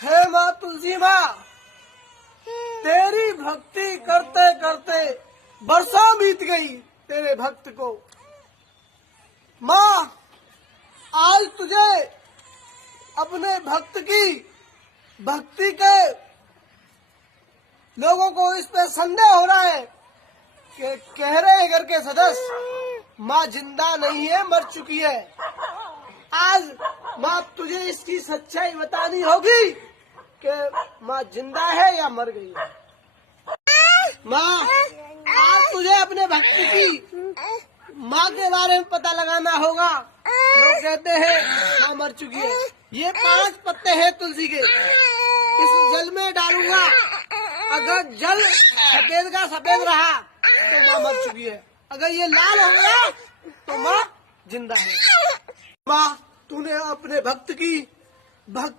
हे माँ तुलसी माँ, तेरी भक्ति करते करते बरसों बीत गई तेरे भक्त को। माँ, आज तुझे अपने भक्त की भक्ति के लोगों को इस पे संदेह हो रहा है कि कह रहे हैं घर के सदस्य माँ जिंदा नहीं है, मर चुकी है। आज माँ तुझे इसकी सच्चाई बतानी होगी कि माँ जिंदा है या मर गई है। माँ, आज तुझे अपने भक्त की माँ के बारे में पता लगाना होगा। लोग कहते हैं माँ मर चुकी है। ये 5 पत्ते हैं तुलसी के, इस जल में डालूंगा। अगर जल सफेद का सफेद रहा तो माँ मर चुकी है, अगर ये लाल हो गया तो माँ जिंदा है। माँ, तूने अपने भक्त की भक्त